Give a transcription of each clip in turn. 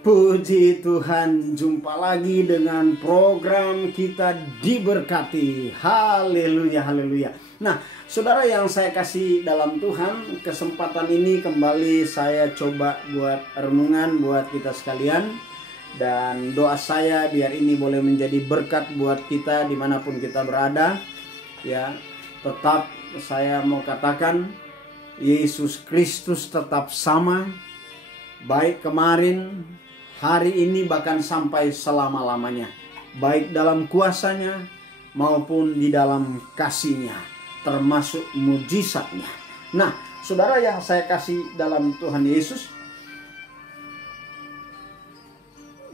Puji Tuhan, jumpa lagi dengan program kita diberkati. Haleluya, haleluya. Nah, saudara yang saya kasih dalam Tuhan, kesempatan ini kembali saya coba buat renungan buat kita sekalian. Dan doa saya biar ini boleh menjadi berkat buat kita dimanapun kita berada. Ya, tetap saya mau katakan, Yesus Kristus tetap sama, baik kemarin, hari ini, bahkan sampai selama-lamanya, baik dalam kuasanya maupun di dalam kasihnya, termasuk mujizatnya. Nah, saudara yang saya kasih dalam Tuhan Yesus,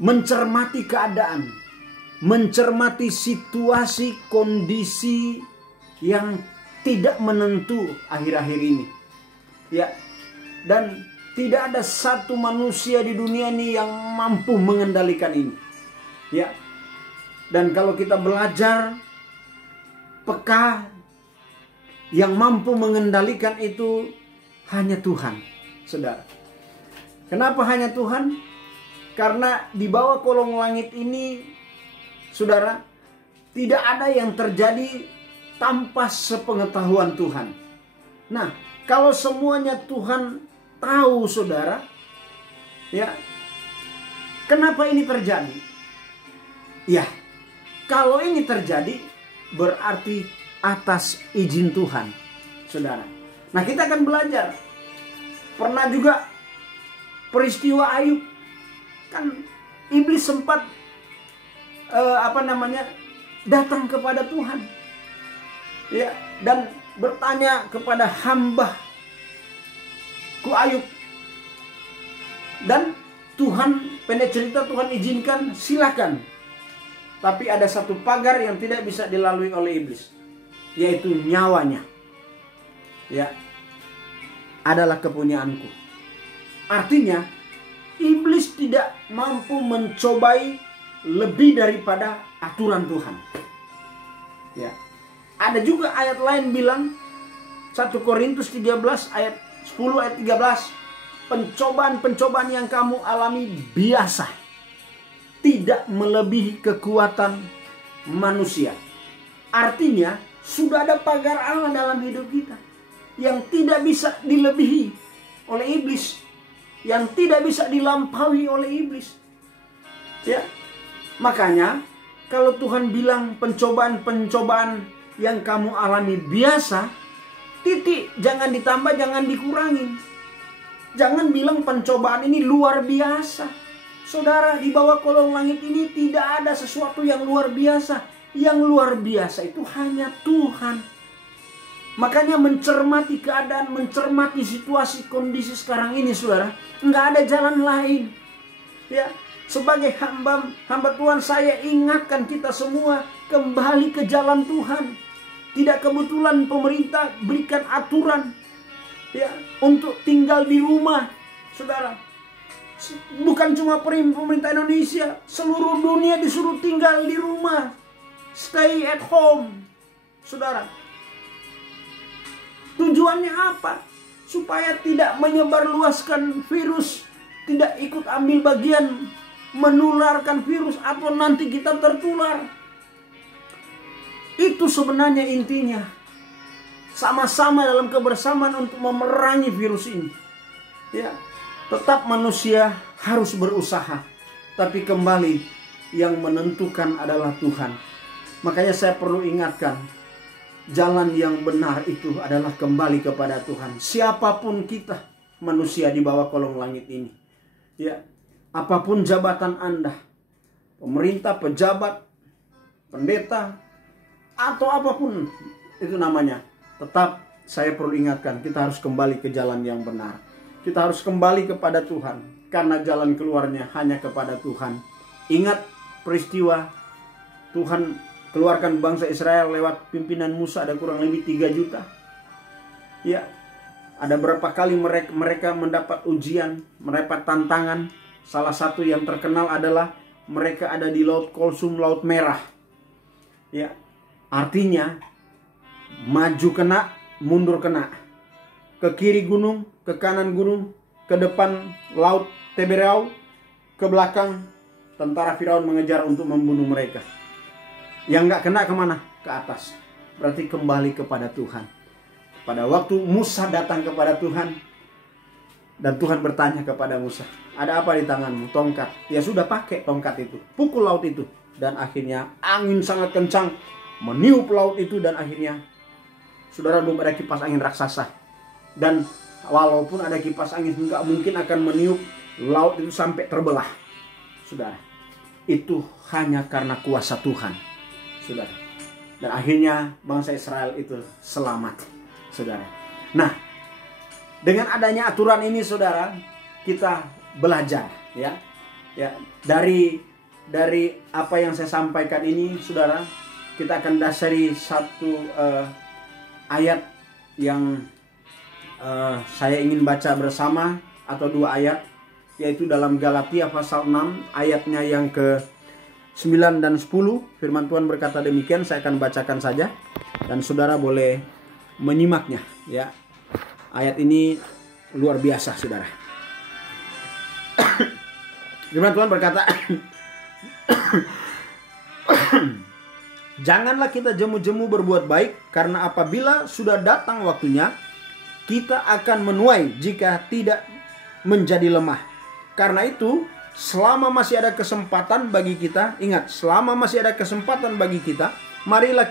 mencermati keadaan, mencermati situasi kondisi yang tidak menentu akhir-akhir ini, ya, dan tidak ada satu manusia di dunia ini yang mampu mengendalikan ini. Ya. Dan kalau kita belajar peka, yang mampu mengendalikan itu hanya Tuhan, saudara. Kenapa hanya Tuhan? Karena di bawah kolong langit ini, saudara, tidak ada yang terjadi tanpa sepengetahuan Tuhan. Nah, kalau semuanya Tuhan tahu, saudara, ya, kenapa ini terjadi? Ya, kalau ini terjadi berarti atas izin Tuhan, saudara. Nah, kita akan belajar. Pernah juga peristiwa Ayub, kan iblis sempat datang kepada Tuhan, ya, dan bertanya kepada hamba Ayub, dan Tuhan, pendek cerita, Tuhan izinkan, silakan. Tapi ada satu pagar yang tidak bisa dilalui oleh iblis, yaitu nyawanya, ya, adalah kepunyaanku. Artinya iblis tidak mampu mencobai lebih daripada aturan Tuhan, ya. Ada juga ayat lain bilang, 1 Korintus 13 ayat 10 ayat 13, pencobaan-pencobaan yang kamu alami biasa, tidak melebihi kekuatan manusia. Artinya sudah ada pagar Allah dalam hidup kita yang tidak bisa dilebihi oleh iblis, yang tidak bisa dilampaui oleh iblis, ya. Makanya kalau Tuhan bilang pencobaan-pencobaan yang kamu alami biasa, titik, jangan ditambah, jangan dikurangin. Jangan bilang pencobaan ini luar biasa. Saudara, di bawah kolong langit ini tidak ada sesuatu yang luar biasa. Yang luar biasa itu hanya Tuhan. Makanya mencermati keadaan, mencermati situasi kondisi sekarang ini, saudara, nggak ada jalan lain. Ya, sebagai hamba Tuhan, saya ingatkan kita semua kembali ke jalan Tuhan. Tidak kebetulan pemerintah berikan aturan, ya, untuk tinggal di rumah, saudara. Bukan cuma pemerintah Indonesia, seluruh dunia disuruh tinggal di rumah. Stay at home, saudara. Tujuannya apa? Supaya tidak menyebarluaskan virus, tidak ikut ambil bagian menularkan virus, atau nanti kita tertular. Itu sebenarnya intinya. Sama-sama dalam kebersamaan untuk memerangi virus ini. Ya, tetap manusia harus berusaha, tapi kembali yang menentukan adalah Tuhan. Makanya saya perlu ingatkan, jalan yang benar itu adalah kembali kepada Tuhan. Siapapun kita, manusia di bawah kolong langit ini, ya, apapun jabatan Anda, pemerintah, pejabat, pendeta, atau apapun itu namanya, tetap saya perlu ingatkan, kita harus kembali ke jalan yang benar. Kita harus kembali kepada Tuhan, karena jalan keluarnya hanya kepada Tuhan. Ingat peristiwa Tuhan keluarkan bangsa Israel lewat pimpinan Musa, ada kurang lebih 3 juta. Ya, ada berapa kali mereka mendapat ujian, mendapat tantangan. Salah satu yang terkenal adalah mereka ada di Laut Kulsum, Laut Merah. Ya, artinya maju kena, mundur kena. Ke kiri gunung, ke kanan gunung, ke depan Laut Teberau, ke belakang, tentara Firaun mengejar untuk membunuh mereka. Yang nggak kena kemana? Ke atas. Berarti kembali kepada Tuhan. Pada waktu Musa datang kepada Tuhan, dan Tuhan bertanya kepada Musa, ada apa di tanganmu? Tongkat. Ya sudah, pakai tongkat itu, pukul laut itu. Dan akhirnya angin sangat kencang meniup laut itu, dan akhirnya, saudara, belum ada kipas angin raksasa. Dan walaupun ada kipas angin, nggak mungkin akan meniup laut itu sampai terbelah. Saudara, itu hanya karena kuasa Tuhan, saudara. Dan akhirnya bangsa Israel itu selamat, saudara. Nah, dengan adanya aturan ini, saudara, kita belajar, ya dari apa yang saya sampaikan ini, saudara. Kita akan dasari satu ayat yang saya ingin baca bersama, atau dua ayat, yaitu dalam Galatia pasal 6 ayatnya yang ke 9 dan 10. Firman Tuhan berkata demikian. Saya akan bacakan saja dan saudara boleh menyimaknya, ya. Ayat ini luar biasa, saudara. Firman Tuhan berkata, janganlah kita jemu-jemu berbuat baik, karena apabila sudah datang waktunya, kita akan menuai jika tidak menjadi lemah. Karena itu, selama masih ada kesempatan bagi kita, ingat, selama masih ada kesempatan bagi kita, marilah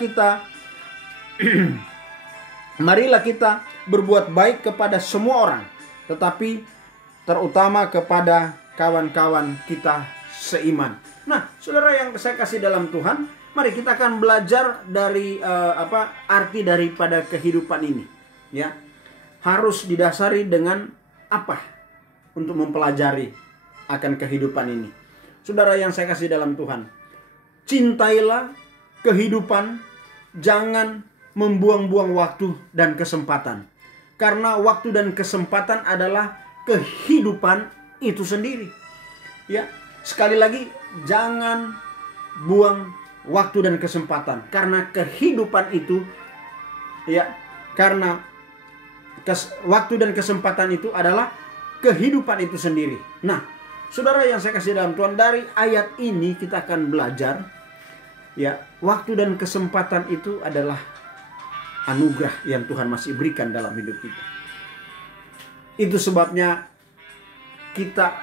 kita berbuat baik kepada semua orang, tetapi terutama kepada kawan-kawan kita seiman. Nah, saudara yang saya kasih dalam Tuhan, mari kita akan belajar dari arti daripada kehidupan ini, ya. Harus didasari dengan apa untuk mempelajari akan kehidupan ini. Saudara yang saya kasih dalam Tuhan, cintailah kehidupan, jangan membuang-buang waktu dan kesempatan. Karena waktu dan kesempatan adalah kehidupan itu sendiri. Ya, sekali lagi, jangan buang waktu dan kesempatan, karena kehidupan itu, ya, karena waktu dan kesempatan itu adalah kehidupan itu sendiri. Nah, saudara yang saya kasih dalam Tuhan, dari ayat ini kita akan belajar, ya, waktu dan kesempatan itu adalah anugerah yang Tuhan masih berikan dalam hidup kita. Itu sebabnya kita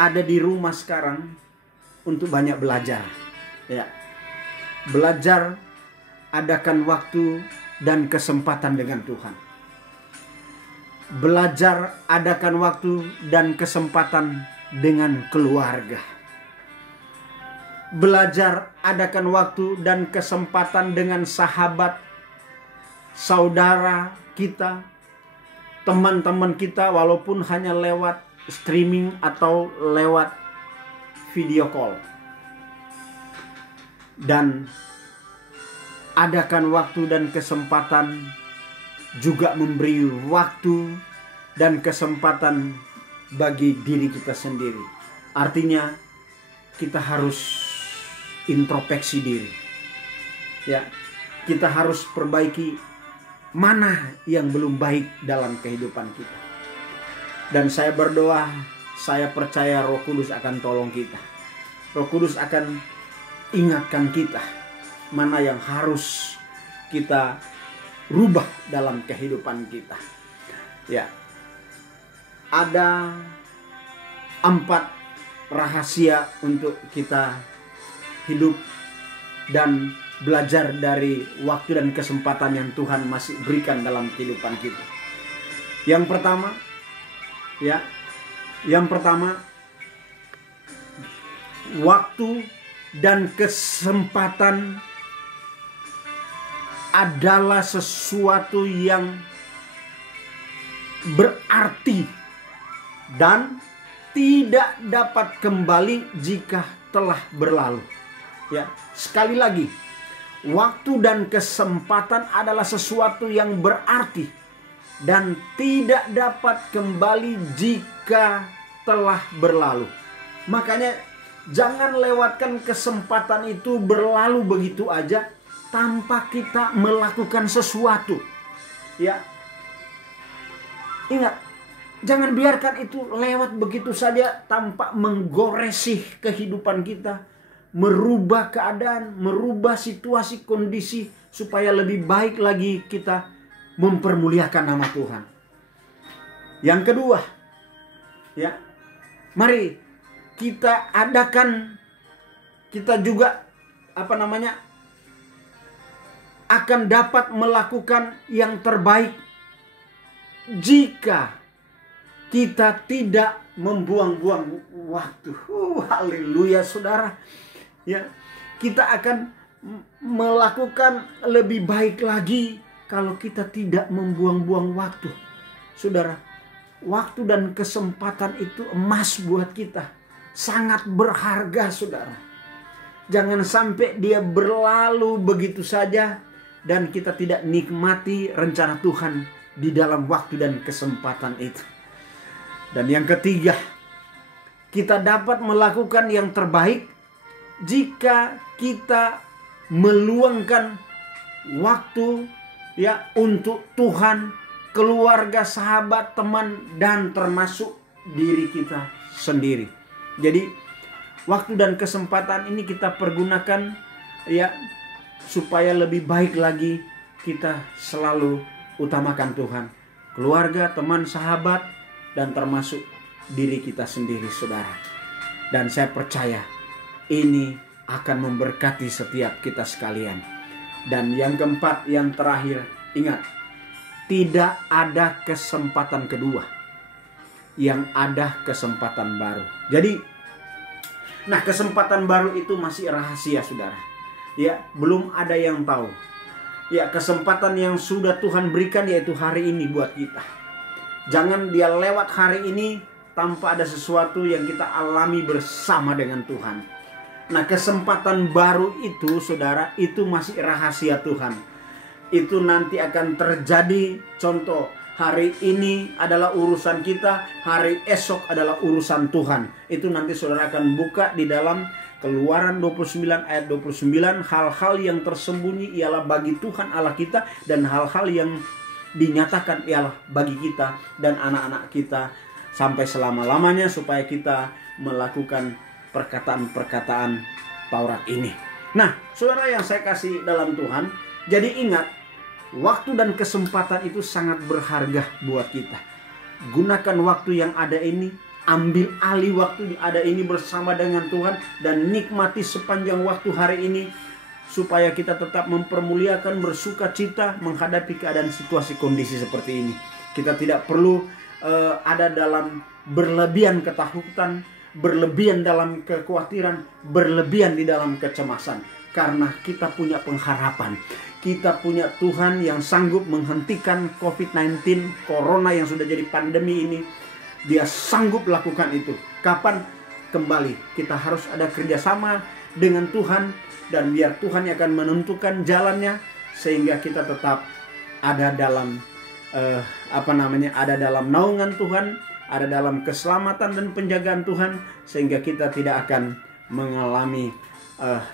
ada di rumah sekarang untuk banyak belajar, ya. Belajar, adakan waktu dan kesempatan dengan Tuhan. Belajar, adakan waktu dan kesempatan dengan keluarga. Belajar, adakan waktu dan kesempatan dengan sahabat, saudara kita, teman-teman kita, walaupun hanya lewat streaming atau lewat video call. Dan adakan waktu dan kesempatan juga memberi waktu dan kesempatan bagi diri kita sendiri. Artinya kita harus introspeksi diri, ya. Kita harus perbaiki mana yang belum baik dalam kehidupan kita. Dan saya berdoa, saya percaya Roh Kudus akan tolong kita. Roh Kudus akan ingatkan kita mana yang harus kita rubah dalam kehidupan kita. Ya. Ada 4 rahasia untuk kita hidup dan belajar dari waktu dan kesempatan yang Tuhan masih berikan dalam kehidupan kita. Yang pertama, ya. Yang pertama, waktu dan kesempatan adalah sesuatu yang berarti dan tidak dapat kembali jika telah berlalu. Ya, sekali lagi, waktu dan kesempatan adalah sesuatu yang berarti dan tidak dapat kembali jika telah berlalu. Makanya jangan lewatkan kesempatan itu berlalu begitu aja tanpa kita melakukan sesuatu. Ya. Ingat, Jangan biarkan itu lewat begitu saja tanpa menggoresi kehidupan kita, merubah keadaan, merubah situasi kondisi supaya lebih baik lagi kita mempermuliakan nama Tuhan. Yang kedua, ya, mari kita adakan, kita juga akan dapat melakukan yang terbaik jika kita tidak membuang-buang waktu. Haleluya saudara. Ya, kita akan melakukan lebih baik lagi kalau kita tidak membuang-buang waktu. Saudara, waktu dan kesempatan itu emas buat kita. Sangat berharga saudara. Jangan sampai dia berlalu begitu saja dan kita tidak nikmati rencana Tuhan di dalam waktu dan kesempatan itu. Dan yang ketiga, kita dapat melakukan yang terbaik jika kita meluangkan waktu ya untuk Tuhan, keluarga, sahabat, teman, dan termasuk diri kita sendiri. Jadi waktu dan kesempatan ini kita pergunakan ya supaya lebih baik lagi kita selalu utamakan Tuhan, keluarga, teman, sahabat, dan termasuk diri kita sendiri saudara. Dan saya percaya ini akan memberkati setiap kita sekalian. Dan yang keempat, yang terakhir, ingat, tidak ada kesempatan kedua, yang ada kesempatan baru. Jadi, nah kesempatan baru itu masih rahasia saudara. Ya, belum ada yang tahu. Ya, kesempatan yang sudah Tuhan berikan yaitu hari ini buat kita. Jangan dia lewat hari ini tanpa ada sesuatu yang kita alami bersama dengan Tuhan. Nah, kesempatan baru itu saudara, itu masih rahasia Tuhan. Itu nanti akan terjadi. Contoh, hari ini adalah urusan kita, hari esok adalah urusan Tuhan. Itu nanti saudara akan buka di dalam Keluaran 29 ayat 29. Hal-hal yang tersembunyi ialah bagi Tuhan Allah kita, dan hal-hal yang dinyatakan ialah bagi kita dan anak-anak kita sampai selama-lamanya, supaya kita melakukan perkataan-perkataan Taurat ini. Nah, saudara yang saya kasih dalam Tuhan, jadi ingat, waktu dan kesempatan itu sangat berharga buat kita. Gunakan waktu yang ada ini, ambil alih waktu yang ada ini bersama dengan Tuhan, dan nikmati sepanjang waktu hari ini supaya kita tetap mempermuliakan, bersuka cita menghadapi keadaan situasi kondisi seperti ini. Kita tidak perlu ada dalam berlebihan ketakutan, berlebihan dalam kekhawatiran, berlebihan di dalam kecemasan. Karena kita punya pengharapan. Kita punya Tuhan yang sanggup menghentikan COVID-19, Corona yang sudah jadi pandemi ini. Dia sanggup lakukan itu. Kapan kembali? Kita harus ada kerjasama dengan Tuhan. Dan biar Tuhan yang akan menentukan jalannya, sehingga kita tetap ada dalam ada dalam naungan Tuhan, ada dalam keselamatan dan penjagaan Tuhan, sehingga kita tidak akan mengalami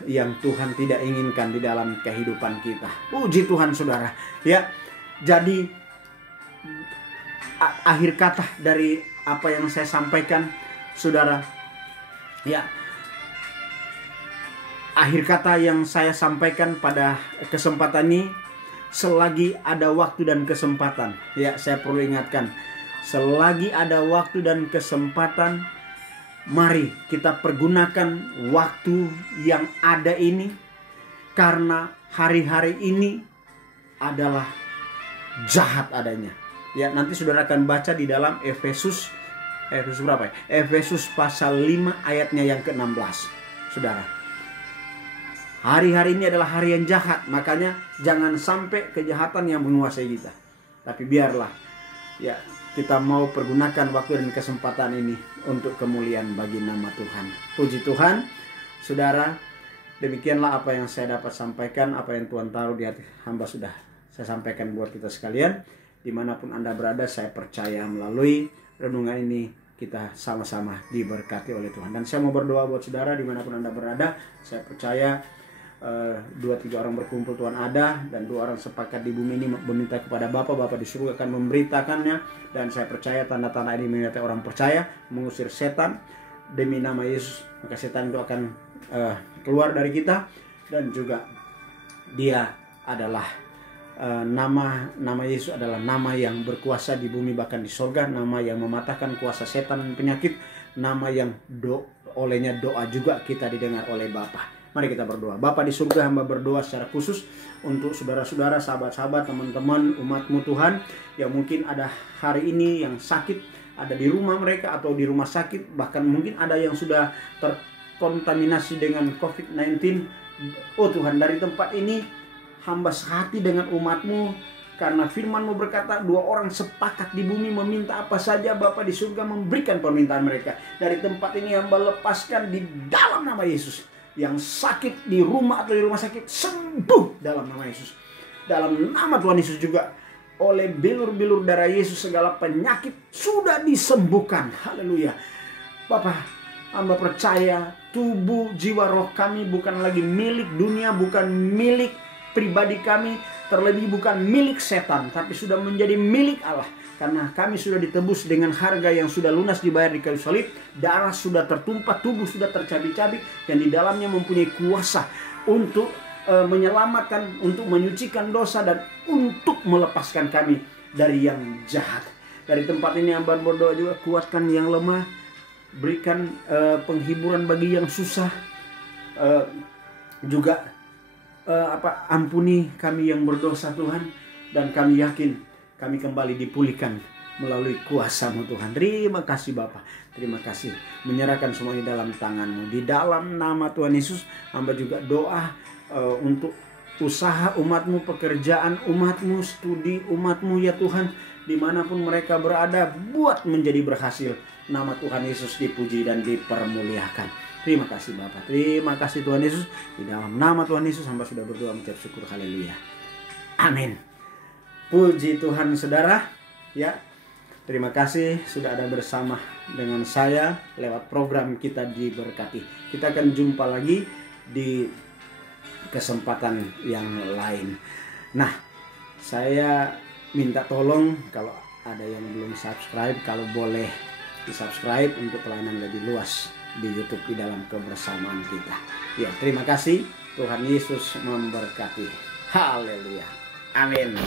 yang Tuhan tidak inginkan di dalam kehidupan kita. Puji Tuhan saudara. Ya, jadi akhir kata dari apa yang saya sampaikan saudara, ya, akhir kata yang saya sampaikan pada kesempatan ini, selagi ada waktu dan kesempatan, ya saya perlu ingatkan, selagi ada waktu dan kesempatan, mari kita pergunakan waktu yang ada ini, karena hari-hari ini adalah jahat adanya. Ya, nanti saudara akan baca di dalam Efesus berapa ya? Efesus pasal 5 ayatnya yang ke-16. Saudara, hari-hari ini adalah hari yang jahat, makanya jangan sampai kejahatan yang menguasai kita. Tapi biarlah ya kita mau pergunakan waktu dan kesempatan ini untuk kemuliaan bagi nama Tuhan. Puji Tuhan, saudara, demikianlah apa yang saya dapat sampaikan, apa yang Tuhan taruh di hati hamba sudah saya sampaikan buat kita sekalian. Dimanapun Anda berada, saya percaya melalui renungan ini kita sama-sama diberkati oleh Tuhan. Dan saya mau berdoa buat saudara dimanapun Anda berada. Saya percaya 2-3 orang berkumpul Tuhan ada, dan 2 orang sepakat di bumi ini meminta kepada Bapa, Bapa di surga akan memberitakannya. Dan saya percaya tanda-tanda ini menyertai orang percaya, mengusir setan demi nama Yesus, maka setan itu akan keluar dari kita. Dan juga dia adalah nama Yesus adalah nama yang berkuasa di bumi bahkan di sorga, nama yang mematahkan kuasa setan dan penyakit, nama yang olehnya doa juga kita didengar oleh Bapa. Mari kita berdoa. Bapa di surga, hamba berdoa secara khusus untuk saudara-saudara, sahabat-sahabat, teman-teman, umat-Mu Tuhan, yang mungkin ada hari ini yang sakit, ada di rumah mereka atau di rumah sakit, bahkan mungkin ada yang sudah terkontaminasi dengan COVID-19. Oh Tuhan, dari tempat ini hamba sehati dengan umat-Mu, karena firman-Mu berkata 2 orang sepakat di bumi meminta apa saja, Bapa di surga memberikan permintaan mereka. Dari tempat ini hamba lepaskan di dalam nama Yesus, yang sakit di rumah atau di rumah sakit sembuh dalam nama Yesus. Dalam nama Tuhan Yesus juga, oleh bilur-bilur darah Yesus segala penyakit sudah disembuhkan. Haleluya. Bapak, hamba percaya tubuh, jiwa, roh kami bukan lagi milik dunia, bukan milik pribadi kami, terlebih bukan milik setan, tapi sudah menjadi milik Allah. Karena kami sudah ditebus dengan harga yang sudah lunas dibayar di kayu salib. Darah sudah tertumpah, tubuh sudah tercabik-cabik, yang di dalamnya mempunyai kuasa untuk menyelamatkan, untuk menyucikan dosa, dan untuk melepaskan kami dari yang jahat. Dari tempat ini hamba berdoa juga, kuatkan yang lemah, berikan penghiburan bagi yang susah, juga ampuni kami yang berdosa Tuhan, dan kami yakin kami kembali dipulihkan melalui kuasa-Mu Tuhan. Terima kasih Bapa, terima kasih. Menyerahkan semuanya dalam tangan-Mu. Di dalam nama Tuhan Yesus, hamba juga doa untuk usaha umat-Mu, pekerjaan umat-Mu, studi umat-Mu ya Tuhan. Dimanapun mereka berada, buat menjadi berhasil. Nama Tuhan Yesus dipuji dan dipermuliakan. Terima kasih Bapa, terima kasih Tuhan Yesus. Di dalam nama Tuhan Yesus, hamba sudah berdoa mengucap syukur. Haleluya. Amin. Puji Tuhan saudara, ya. Terima kasih sudah ada bersama dengan saya lewat program kita diberkati. Kita akan jumpa lagi di kesempatan yang lain. Nah, saya minta tolong kalau ada yang belum subscribe, kalau boleh di-subscribe untuk pelayanan lebih luas di YouTube di dalam kebersamaan kita. Ya, terima kasih. Tuhan Yesus memberkati. Haleluya. Amin.